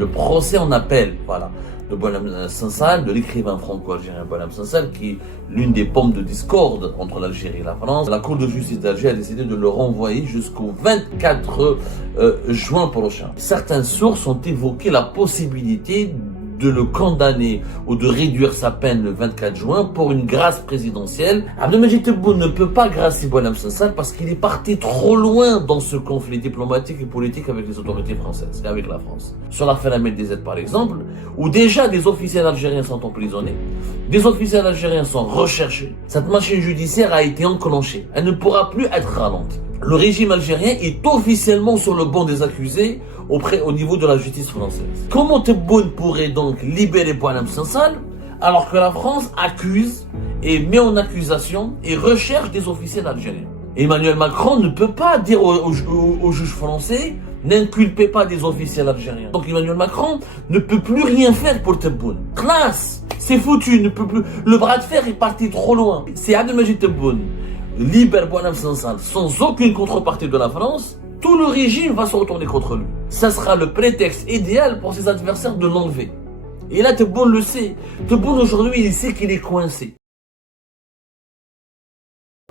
Le procès en appel, voilà, de Boualem Sansal, de l'écrivain franco-algérien Boualem Sansal, qui est l'une des pommes de discorde entre l'Algérie et la France. La Cour de justice d'Alger a décidé de le renvoyer jusqu'au 24 juin prochain. Certaines sources ont évoqué la possibilité de le condamner ou de réduire sa peine le 24 juin pour une grâce présidentielle. Abdelmadjid Tebboune ne peut pas gracier Boualem Sansal parce qu'il est parti trop loin dans ce conflit diplomatique et politique avec les autorités françaises et avec la France. Sur l'affaire Ahmed DZ par exemple, où déjà des officiels algériens sont emprisonnés, des officiels algériens sont recherchés, cette machine judiciaire a été enclenchée. Elle ne pourra plus être ralentie. Le régime algérien est officiellement sur le banc des accusés au niveau de la justice française. Comment Tebboune pourrait donc libérer Boualem Sansal alors que la France accuse et met en accusation et recherche des officiels algériens? Emmanuel Macron ne peut pas dire aux juges français n'inculpez pas des officiels algériens. Donc Emmanuel Macron ne peut plus rien faire pour Tebboune. Classe, c'est foutu, ne peut plus. Le bras de fer est parti trop loin. C'est Abdelmadjid Tebboune libère Boualem Sansal sans aucune contrepartie de la France, tout le régime va se retourner contre lui. Ça sera le prétexte idéal pour ses adversaires de l'enlever. Et là, Tebboune le sait. Tebboune aujourd'hui, il sait qu'il est coincé.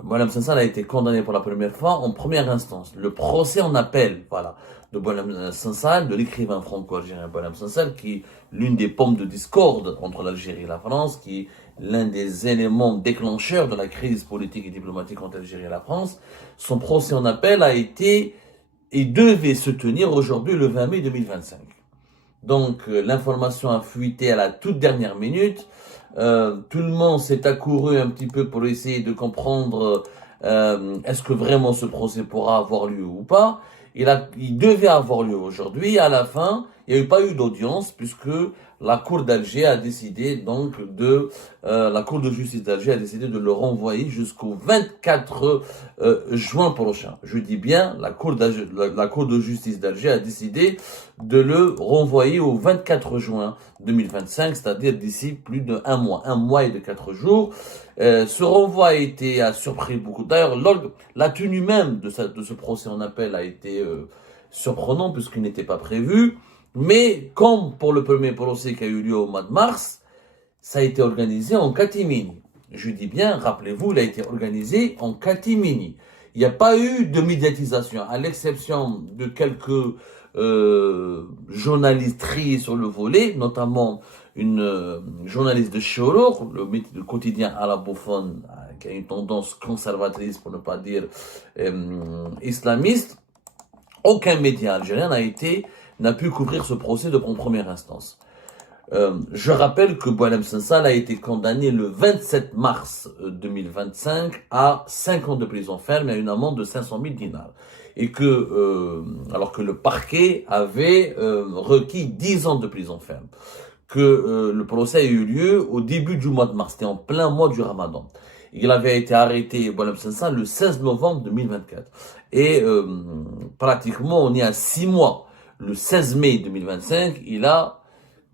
Boualem Sansal a été condamné pour la première fois en première instance. Le procès en appel, voilà, de Boualem Sansal, de l'écrivain franco-algérien Boualem Sansal, qui est l'une des pommes de discorde entre l'Algérie et la France, qui est l'un des éléments déclencheurs de la crise politique et diplomatique entre l'Algérie et la France. Son procès en appel a été et devait se tenir aujourd'hui le 20 mai 2025. Donc l'information a fuité à la toute dernière minute. Tout le monde s'est accouru un petit peu pour essayer de comprendre est-ce que vraiment ce procès pourra avoir lieu ou pas. Il devait avoir lieu aujourd'hui. À la fin, il n'y a pas eu d'audience puisque la Cour d'Alger a décidé donc la Cour de justice d'Alger a décidé de le renvoyer jusqu'au 24 juin prochain. Je dis bien, la Cour de justice d'Alger a décidé de le renvoyer au 24 juin 2025, c'est-à-dire d'ici plus d'un mois et de 4 jours. Ce renvoi a surpris beaucoup. D'ailleurs, la tenue même de ce procès en appel a été surprenant puisqu'il n'était pas prévu. Mais comme pour le premier procès qui a eu lieu au mois de mars, ça a été organisé en catimini. Je dis bien, rappelez-vous, il a été organisé en catimini. Il n'y a pas eu de médiatisation, à l'exception de quelques journalistes triés sur le volet, notamment une journaliste de Choror, le quotidien arabophone, qui a une tendance conservatrice, pour ne pas dire islamiste. Aucun média algérien n'a pu couvrir ce procès en première instance. Je rappelle que Boualem Sansal a été condamné le 27 mars 2025 à 5 ans de prison ferme et à une amende de 500 000 dinars. Et alors que le parquet avait requis 10 ans de prison ferme. Le procès a eu lieu au début du mois de mars, c'était en plein mois du Ramadan. Il avait été arrêté, Boualem Sansal, le 16 novembre 2024. Et pratiquement, on est à 6 mois. Le 16 mai 2025, il a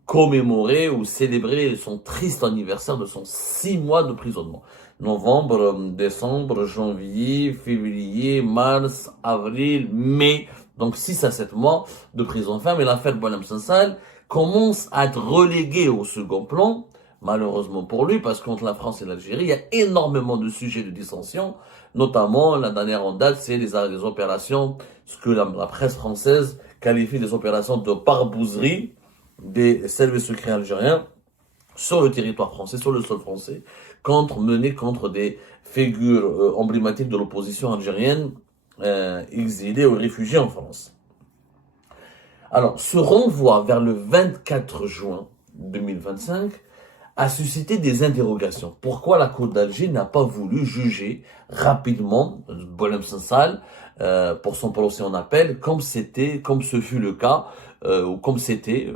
commémoré ou célébré son triste anniversaire de son 6 mois de prisonnement. Novembre, décembre, janvier, février, mars, avril, mai. Donc 6 à 7 mois de prison ferme. Et l'affaire Boualem Sansal commence à être reléguée au second plan. Malheureusement pour lui, parce qu'entre la France et l'Algérie, il y a énormément de sujets de dissension, notamment, la dernière en date, c'est les opérations, ce que la presse française qualifie des opérations de barbouzerie des services secrets algériens sur le territoire français, sur le sol français, menées contre des figures emblématiques de l'opposition algérienne exilées ou réfugiées en France. Alors, ce renvoi vers le 24 juin 2025 a suscité des interrogations. Pourquoi la Cour d'Alger n'a pas voulu juger rapidement Boualem Sansal pour son procès en appel, comme ce fut le cas, ou comme c'était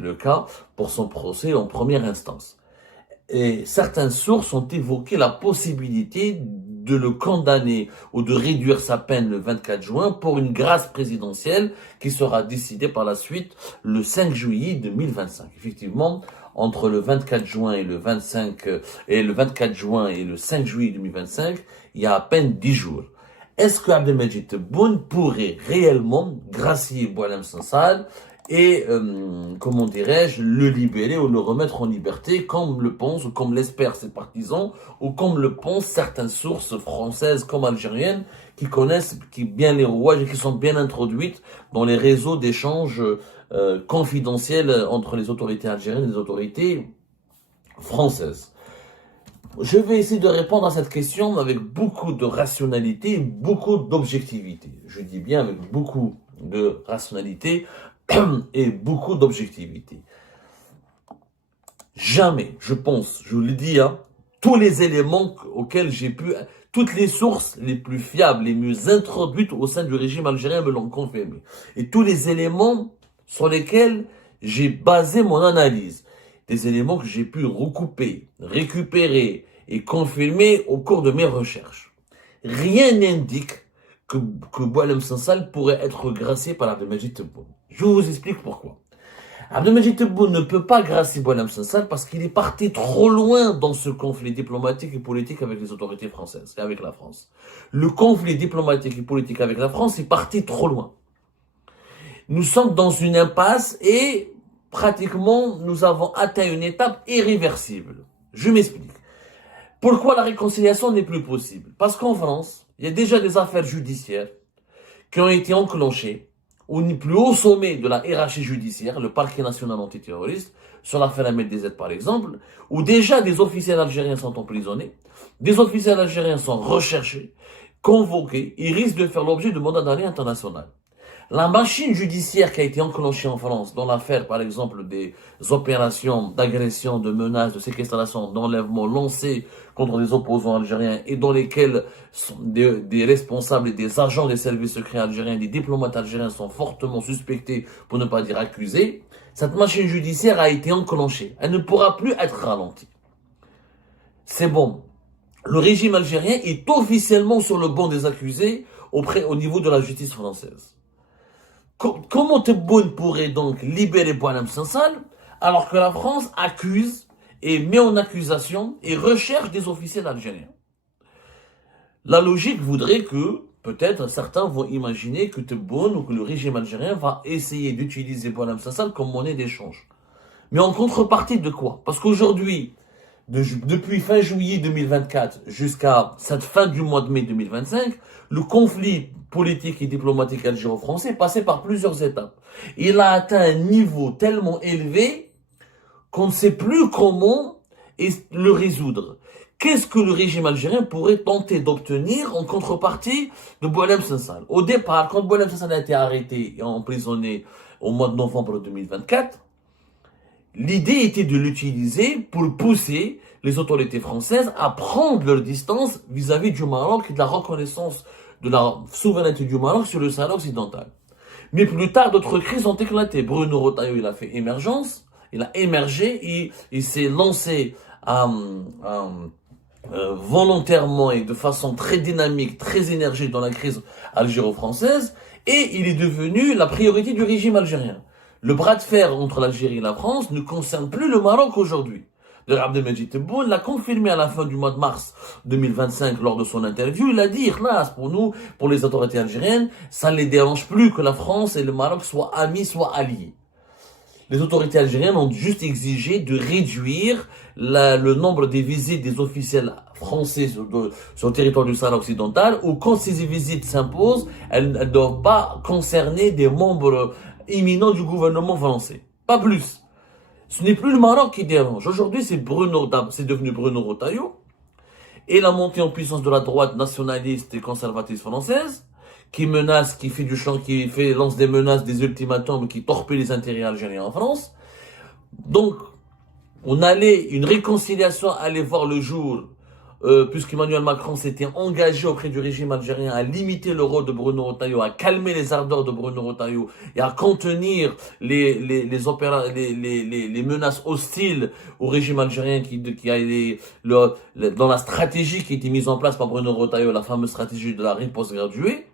le cas pour son procès en première instance. Et certaines sources ont évoqué la possibilité de le condamner ou de réduire sa peine le 24 juin pour une grâce présidentielle qui sera décidée par la suite le 5 juillet 2025. Effectivement, entre le 24 juin et le 24 juin et le 5 juillet 2025, il y a à peine 10 jours. Est-ce que Abdelmadjid Tebboune pourrait réellement gracier Boualem Sansal et, comment dirais-je, le libérer ou le remettre en liberté, comme le pensent ou comme l'espèrent ses partisans, ou comme le pensent certaines sources françaises comme algériennes, qui connaissent bien les rouages et qui sont bien introduites dans les réseaux d'échanges confidentiels entre les autorités algériennes et les autorités françaises. Je vais essayer de répondre à cette question avec beaucoup de rationalité et beaucoup d'objectivité. Je dis bien avec beaucoup de rationalité et beaucoup d'objectivité. Jamais, je pense, je vous le dis, hein, tous les éléments auxquels j'ai pu, toutes les sources les plus fiables, les mieux introduites au sein du régime algérien me l'ont confirmé. Et tous les éléments sur lesquels j'ai basé mon analyse, des éléments que j'ai pu recouper, récupérer et confirmer au cours de mes recherches. Rien n'indique que Boualem Sansal pourrait être gracié par Abdelmajid Tebboune. Je vous explique pourquoi. Abdelmajid Tebboune ne peut pas gracier Boualem Sansal parce qu'il est parti trop loin dans ce conflit diplomatique et politique avec les autorités françaises et avec la France. Le conflit diplomatique et politique avec la France est parti trop loin. Nous sommes dans une impasse et pratiquement nous avons atteint une étape irréversible. Je m'explique. Pourquoi la réconciliation n'est plus possible? Parce qu'en France, il y a déjà des affaires judiciaires qui ont été enclenchées au plus haut sommet de la hiérarchie judiciaire, le parquet national antiterroriste, sur l'affaire Ahmed DZ par exemple, où déjà des officiels algériens sont emprisonnés, des officiels algériens sont recherchés, convoqués, et risquent de faire l'objet de mandats d'arrêt international. La machine judiciaire qui a été enclenchée en France dans l'affaire, par exemple, des opérations d'agression, de menaces, de séquestration, d'enlèvement lancées contre des opposants algériens et dans lesquels des responsables et des agents des services secrets algériens, des diplomates algériens sont fortement suspectés, pour ne pas dire accusés, cette machine judiciaire a été enclenchée. Elle ne pourra plus être ralentie. C'est bon. Le régime algérien est officiellement sur le banc des accusés au niveau de la justice française. Comment Tebboune pourrait donc libérer Boualem Sansal alors que la France accuse et met en accusation et recherche des officiels algériens? La logique voudrait que, peut-être, certains vont imaginer que Tebboune ou que le régime algérien va essayer d'utiliser Boualem Sansal comme monnaie d'échange. Mais en contrepartie de quoi? Parce qu'aujourd'hui, depuis fin juillet 2024 jusqu'à cette fin du mois de mai 2025, le conflit politique et diplomatique algéro-français est passé par plusieurs étapes. Il a atteint un niveau tellement élevé qu'on ne sait plus comment le résoudre. Qu'est-ce que le régime algérien pourrait tenter d'obtenir en contrepartie de Boualem Sansal? Au départ, quand Boualem Sansal a été arrêté et emprisonné au mois de novembre 2024, l'idée était de l'utiliser pour pousser les autorités françaises à prendre leur distance vis-à-vis du Maroc et de la reconnaissance de la souveraineté du Maroc sur le Sahara occidental. Mais plus tard, d'autres crises ont éclaté. Bruno Retailleau, il a fait émergence, il a émergé, il s'est lancé volontairement et de façon très dynamique, très énergique dans la crise algéro-française, et il est devenu la priorité du régime algérien. Le bras de fer entre l'Algérie et la France ne concerne plus le Maroc aujourd'hui. Abdelmajid Tebboune l'a confirmé à la fin du mois de mars 2025 lors de son interview. Il a dit, là, pour nous, pour les autorités algériennes, ça ne les dérange plus que la France et le Maroc soient amis, soient alliés. Les autorités algériennes ont juste exigé de réduire le nombre des visites des officiels français sur le territoire du Sahara occidental, ou quand ces visites s'imposent, elles ne doivent pas concerner des membres imminents du gouvernement français. Pas plus. Ce n'est plus le Maroc qui dérange. Aujourd'hui, c'est devenu Bruno Retailleau et la montée en puissance de la droite nationaliste et conservatrice française qui menace, qui lance des menaces, des ultimatums, qui torpille les intérêts algériens en France. Donc, une réconciliation allait voir le jour, puisqu'Emmanuel Macron s'était engagé auprès du régime algérien à limiter le rôle de Bruno Retailleau, à calmer les ardeurs de Bruno Retailleau et à contenir les menaces hostiles au régime algérien dans la stratégie qui a été mise en place par Bruno Retailleau, la fameuse stratégie de la riposte graduée.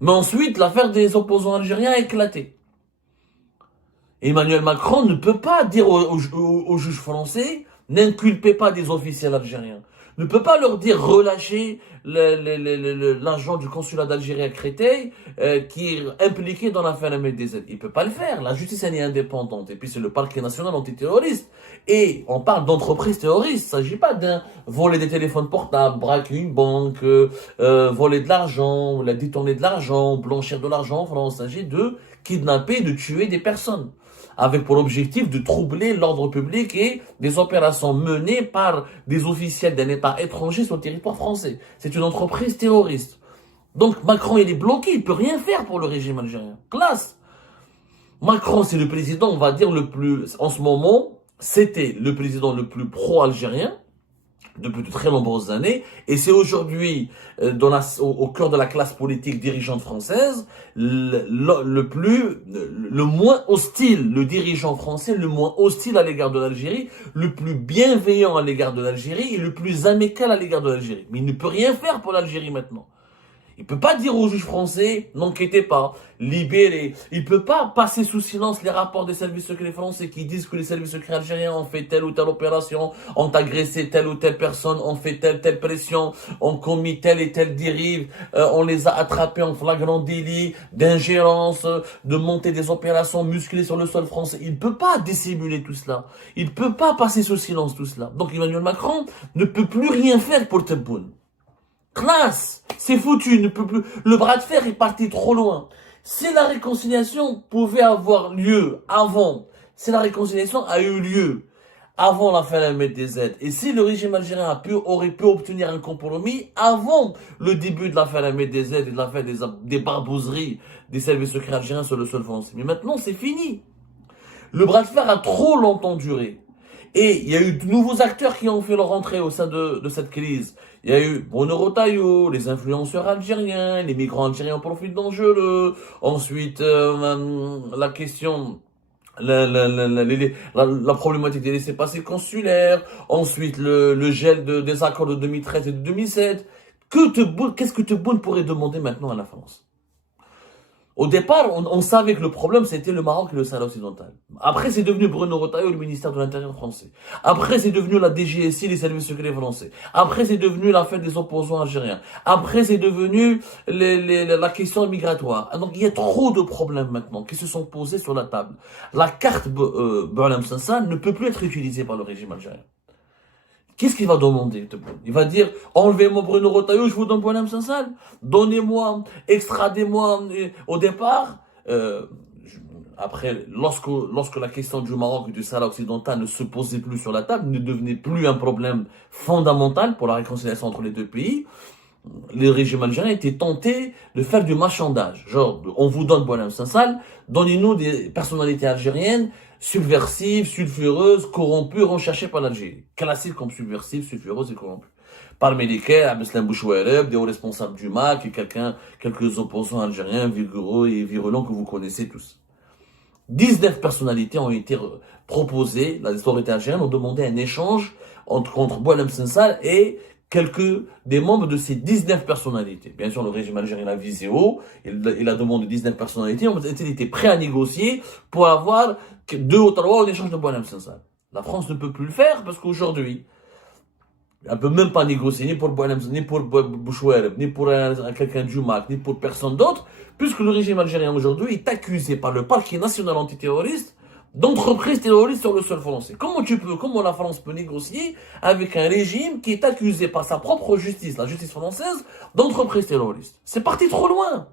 Mais ensuite, l'affaire des opposants algériens a éclaté. Emmanuel Macron ne peut pas dire aux juges français, n'inculpez pas des officiels algériens. ne peut pas leur dire relâcher l'agent du consulat d'Algérie à Créteil qui est impliqué dans l'affaire MDZ. Il ne peut pas le faire. La justice, elle est indépendante. Et puis, c'est le parquet national antiterroriste. Et on parle d'entreprise terroriste. Il ne s'agit pas d'un voler des téléphones portables, braquer une banque, voler de l'argent, détourner de l'argent, blanchir de l'argent en France. Il s'agit de kidnapper, de tuer des personnes, avec pour objectif de troubler l'ordre public et des opérations menées par des officiels d'un État étranger sur le territoire français. C'est une entreprise terroriste. Donc Macron, il est bloqué, il peut rien faire pour le régime algérien. Classe. Macron, c'est le président, on va dire, le plus, en ce moment, c'était le président le plus pro-algérien depuis de très nombreuses années, et c'est aujourd'hui, au cœur de la classe politique dirigeante française, le moins hostile, le dirigeant français le moins hostile à l'égard de l'Algérie, le plus bienveillant à l'égard de l'Algérie et le plus amical à l'égard de l'Algérie. Mais il ne peut rien faire pour l'Algérie maintenant. Il peut pas dire aux juges français, n'inquiétez pas, libérez. Il peut pas passer sous silence les rapports des services secrets français qui disent que les services secrets algériens ont fait telle ou telle opération, ont agressé telle ou telle personne, ont fait telle pression, ont commis telle et telle dérive, on les a attrapés en flagrant délit d'ingérence, de monter des opérations musclées sur le sol français. Il peut pas dissimuler tout cela. Il peut pas passer sous silence tout cela. Donc Emmanuel Macron ne peut plus rien faire pour Tebboune. Classe, c'est foutu, ne peut plus. Le bras de fer est parti trop loin. Si la réconciliation pouvait avoir lieu avant, si la réconciliation a eu lieu avant l'affaire MDZ, et si le régime algérien aurait pu obtenir un compromis avant le début de l'affaire MDZ et de l'affaire des barbouzeries des services secrets algériens sur le sol français. Mais maintenant, c'est fini. Le bras de fer a trop longtemps duré. Et il y a eu de nouveaux acteurs qui ont fait leur entrée au sein de cette crise. Il y a eu Bruno Retailleau, les influenceurs algériens, les migrants algériens profitent dangereux. Ensuite, la question, la problématique des laissez-passer consulaires. Ensuite, le gel des accords de 2013 et de 2007. Qu'est-ce que Tebboune pourrait demander maintenant à la France? Au départ, on savait que le problème, c'était le Maroc et le Sahel occidental. Après, c'est devenu Bruno Retailleau, le ministère de l'Intérieur français. Après, c'est devenu la DGSI, les services secrets français. Après, c'est devenu l'affaire des opposants algériens. Après, c'est devenu la question migratoire. Donc, il y a trop de problèmes maintenant qui se sont posés sur la table. La carte Boualem Sansal ne peut plus être utilisée par le régime algérien. Qu'est-ce qu'il va demander? Il va dire, enlevez-moi Bruno Retailleau, je vous donne Boualem Sansal. Donnez-moi, extradez-moi au départ. Après, lorsque la question du Maroc et du Sahara occidental ne se posait plus sur la table, ne devenait plus un problème fondamental pour la réconciliation entre les deux pays, le régime algérien était tenté de faire du marchandage. Genre, on vous donne Boualem Sansal, donnez-nous des personnalités algériennes subversives, sulfureuses, corrompues, recherchées par l'Algérie. Classées comme subversives, sulfureuses et corrompues. Parmi lesquelles, Abdeslam Bouchouareb, des hauts responsables du MAC et quelques opposants algériens vigoureux et virulents que vous connaissez tous. 19 personnalités ont été proposées, les autorités algériennes ont demandé un échange contre Boualem Sansal et des membres de ces 19 personnalités. Bien sûr, le régime algérien a visé haut, il a demandé 19 personnalités, il était prêt à négocier pour avoir 2 ou 3 en échange de Boualem Sansal. La France ne peut plus le faire parce qu'aujourd'hui, elle ne peut même pas négocier ni pour Boualem Sansal, ni pour Bouchouareb, ni pour quelqu'un du MAC, ni pour personne d'autre, puisque le régime algérien aujourd'hui est accusé par le parquet national antiterroriste d'entreprise terroriste sur le sol français. Comment la France peut négocier avec un régime qui est accusé par sa propre justice, la justice française, d'entreprise terroriste? C'est parti trop loin.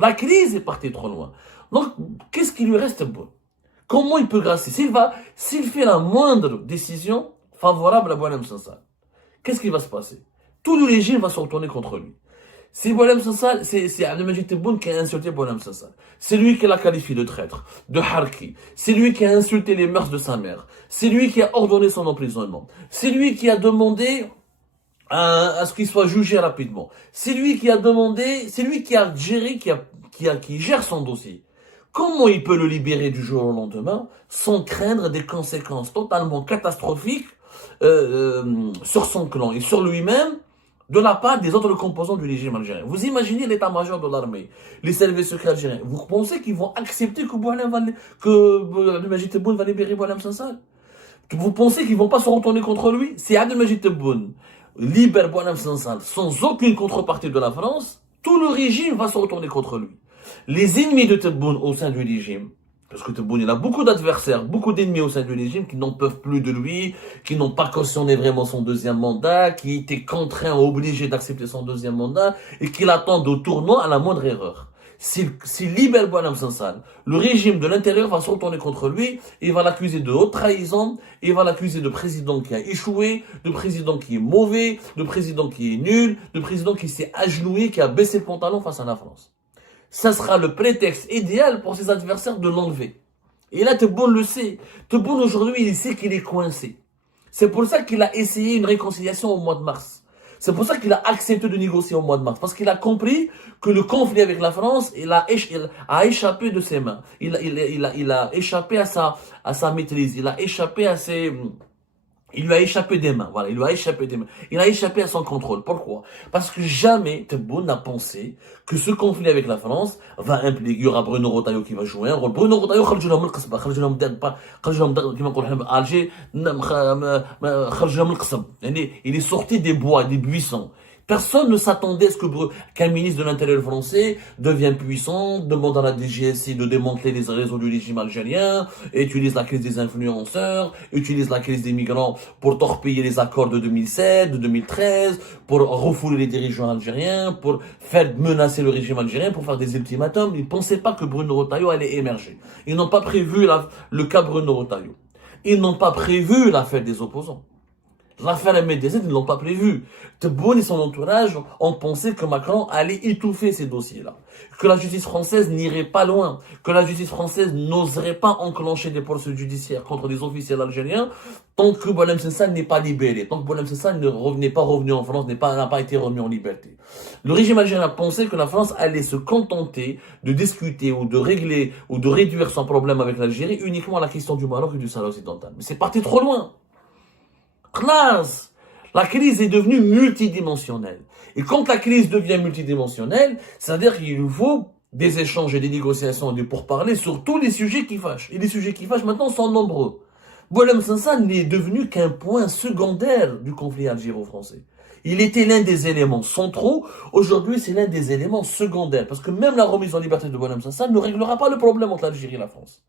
La crise est partie trop loin. Donc, qu'est-ce qui lui reste bon? Comment il peut grâcer? S'il fait la moindre décision favorable à Boualem Sansal, qu'est-ce qui va se passer? Tout le régime va se retourner contre lui. C'est Boualem Sansal, c'est Abdelmajid Tebboune qui a insulté Boualem Sansal. C'est lui qui l'a qualifié de traître, de harki. C'est lui qui a insulté les mœurs de sa mère. C'est lui qui a ordonné son emprisonnement. C'est lui qui a demandé à ce qu'il soit jugé rapidement. C'est lui qui a demandé, c'est lui qui a géré, qui gère son dossier. Comment il peut le libérer du jour au lendemain sans craindre des conséquences totalement catastrophiques sur son clan et sur lui-même de la part des autres composants du régime algérien? Vous imaginez l'état-major de l'armée, les services secrets algériens. Vous pensez qu'ils vont accepter que Abdelmajid Tebboune va libérer Boualem Sansal? Vous pensez qu'ils vont pas se retourner contre lui? Si Abdelmajid Tebboune libère Boualem Sansal sans aucune contrepartie de la France, tout le régime va se retourner contre lui. Les ennemis de Tebboune au sein du régime, parce que Tebboune, il a beaucoup d'adversaires, beaucoup d'ennemis au sein du régime qui n'en peuvent plus de lui, qui n'ont pas cautionné vraiment son deuxième mandat, qui étaient contraints, obligés d'accepter son deuxième mandat et qui l'attendent au tournant à la moindre erreur. S'il libère Boualem Sansal, le régime de l'intérieur va se retourner contre lui, et il va l'accuser de haute trahison, et il va l'accuser de président qui a échoué, de président qui est mauvais, de président qui est nul, de président qui s'est agenouillé, qui a baissé le pantalon face à la France. Ça sera le prétexte idéal pour ses adversaires de l'enlever. Et là, Tebboune le sait. Tebboune aujourd'hui, il sait qu'il est coincé. C'est pour ça qu'il a essayé une réconciliation au mois de mars. C'est pour ça qu'il a accepté de négocier au mois de mars. Parce qu'il a compris que le conflit avec la France, il a échappé de ses mains. Il a échappé à sa maîtrise. Il a échappé à ses... Il lui a échappé des mains, voilà, il lui a échappé des mains. Il a échappé à son contrôle. Pourquoi? Parce que jamais Tebboune n'a pensé que ce conflit avec la France va impliquer, il y aura Bruno Retailleau qui va jouer un rôle. Bruno Retailleau, خرجونا من القصبة, كما نقولوا حنا بالجي, خرجونا من القصب. Il est sorti des bois, des buissons. Personne ne s'attendait à ce qu'un ministre de l'Intérieur français devienne puissant, demande à la DGSI de démanteler les réseaux du régime algérien, utilise la crise des influenceurs, utilise la crise des migrants pour torpiller les accords de 2007, de 2013, pour refouler les dirigeants algériens, pour faire menacer le régime algérien, pour faire des ultimatums. Ils ne pensaient pas que Bruno Retailleau allait émerger. Ils n'ont pas prévu le cas Bruno Retailleau. Ils n'ont pas prévu l'affaire des opposants. L'affaire MDZ, ils ne l'ont pas prévu. Tebboune et son entourage ont pensé que Macron allait étouffer ces dossiers-là. Que la justice française n'irait pas loin. Que la justice française n'oserait pas enclencher des poursuites judiciaires contre des officiels algériens tant que Boualem Sansal n'est pas libéré. Tant que Boualem Sansal n'est pas revenu en France, n'a pas été remis en liberté. Le régime algérien pensait que la France allait se contenter de discuter ou de régler ou de réduire son problème avec l'Algérie uniquement à la question du Maroc et du Sahara occidental. Mais c'est parti trop loin. Classe. La crise est devenue multidimensionnelle. Et quand la crise devient multidimensionnelle, c'est-à-dire qu'il nous faut des échanges et des négociations et des pourparlers sur tous les sujets qui fâchent. Et les sujets qui fâchent maintenant sont nombreux. Boualem Sansal n'est devenu qu'un point secondaire du conflit algéro-français. Il était l'un des éléments centraux. Aujourd'hui, c'est l'un des éléments secondaires. Parce que même la remise en liberté de Boualem Sansal ne réglera pas le problème entre l'Algérie et la France.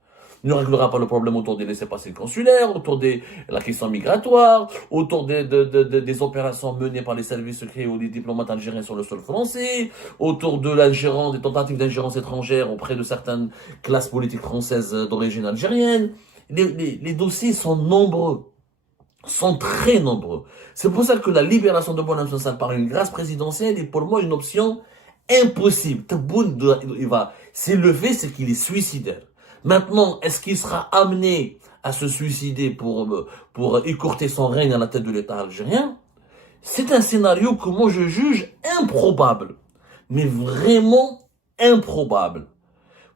Ne réglera pas le problème autour des laissez-passer consulaires, autour de la question migratoire, autour des opérations menées par les services secrets ou des diplomates algériens sur le sol français, autour de l'ingérence, des tentatives d'ingérence étrangère auprès de certaines classes politiques françaises d'origine algérienne. Les dossiers sont nombreux, sont très nombreux. C'est pour ça que la libération de Boualem Sansal par une grâce présidentielle est pour moi une option impossible. Tebboune, c'est le fait, c'est qu'il est suicidaire. Maintenant, est-ce qu'il sera amené à se suicider pour écourter son règne à la tête de l'État algérien? C'est un scénario que moi je juge improbable. Mais vraiment improbable.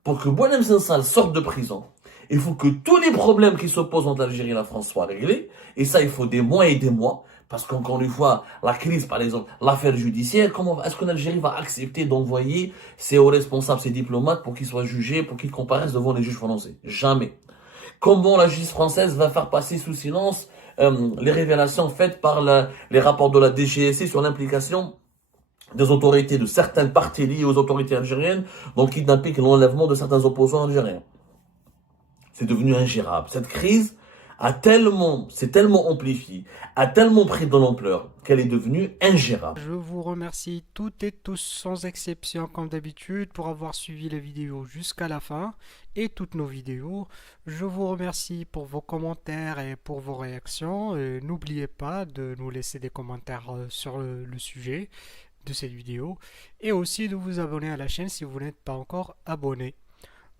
Pour que Boualem Sansal sorte de prison, il faut que tous les problèmes qui s'opposent entre l'Algérie et la France soient réglés. Et ça, il faut des mois et des mois. Parce qu'encore une fois, la crise, par exemple, l'affaire judiciaire, est-ce que l'Algérie va accepter d'envoyer ses hauts responsables, ses diplomates, pour qu'ils soient jugés, pour qu'ils comparaissent devant les juges français? Jamais. Comment la justice française va faire passer sous silence les révélations faites par les rapports de la DGSI sur l'implication des autorités de certaines parties liées aux autorités algériennes dans le kidnapping et l'enlèvement de certains opposants algériens? C'est devenu ingérable. Cette crise s'est tellement amplifiée, a tellement pris de l'ampleur qu'elle est devenue ingérable. Je vous remercie toutes et tous sans exception comme d'habitude pour avoir suivi la vidéo jusqu'à la fin et toutes nos vidéos. Je vous remercie pour vos commentaires et pour vos réactions. N'oubliez pas de nous laisser des commentaires sur le sujet de cette vidéo et aussi de vous abonner à la chaîne si vous n'êtes pas encore abonné.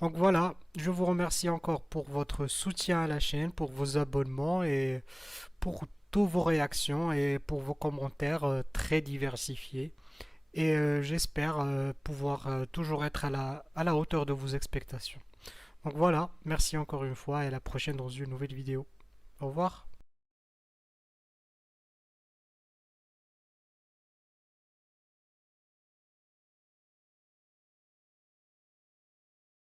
Donc voilà, je vous remercie encore pour votre soutien à la chaîne, pour vos abonnements et pour toutes vos réactions et pour vos commentaires très diversifiés. Et j'espère pouvoir toujours être à la hauteur de vos expectations. Donc voilà, merci encore une fois et à la prochaine dans une nouvelle vidéo. Au revoir.